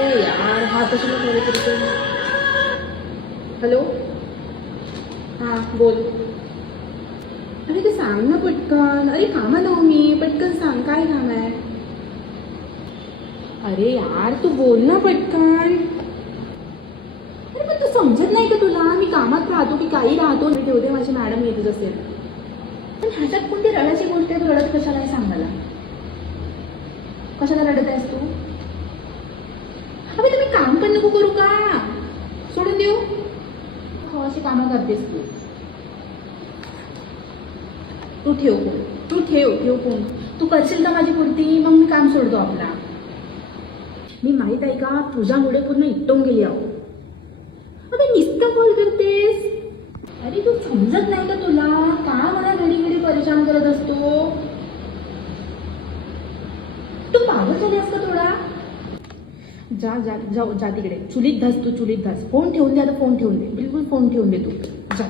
ते यार हा कशाला कॉल करतो. हॅलो. हां बोल. अरे ते सांग ना पटकन. अरे कामात आहो मी. पटकन सांग काय काम आहे. अरे यार तू बोल ना पटकन. अरे पण तू समजत नाही का तुला. मी कामात राहतो की काही राहतो. मी ठेवते माझी मॅडम येतच असेल. पण ह्याच्यात कोणती रडायची गोष्ट आहे. रडत कशाला आहे सांग मला. कशाला रडत आहेस तू. अबे तुम्ही काम पण नको करू का. सोडून देऊ. हो अशी कामं करतेस तू. तू ठेव फोन. तू ठेव फोन. तू करशील का माझी पूर्ती मग मी काम सोडतो आपला. मी माहित आहे का तुझ्यामुळे पूर्ण इटून गेली आहो. अबे नुसतं कॉल करतेस. अरे तू समजत नाही का तुला. का मला घडी घडी परेशान करत असतो. तू पागल झालीस का थोडा. जा जा जाऊ जा तिकडे. चुलीत धस तू चुलीत धस. फोन ठेवून दे आता. फोन ठेवून दे. बिलकुल फोन ठेवून दे तू. जा.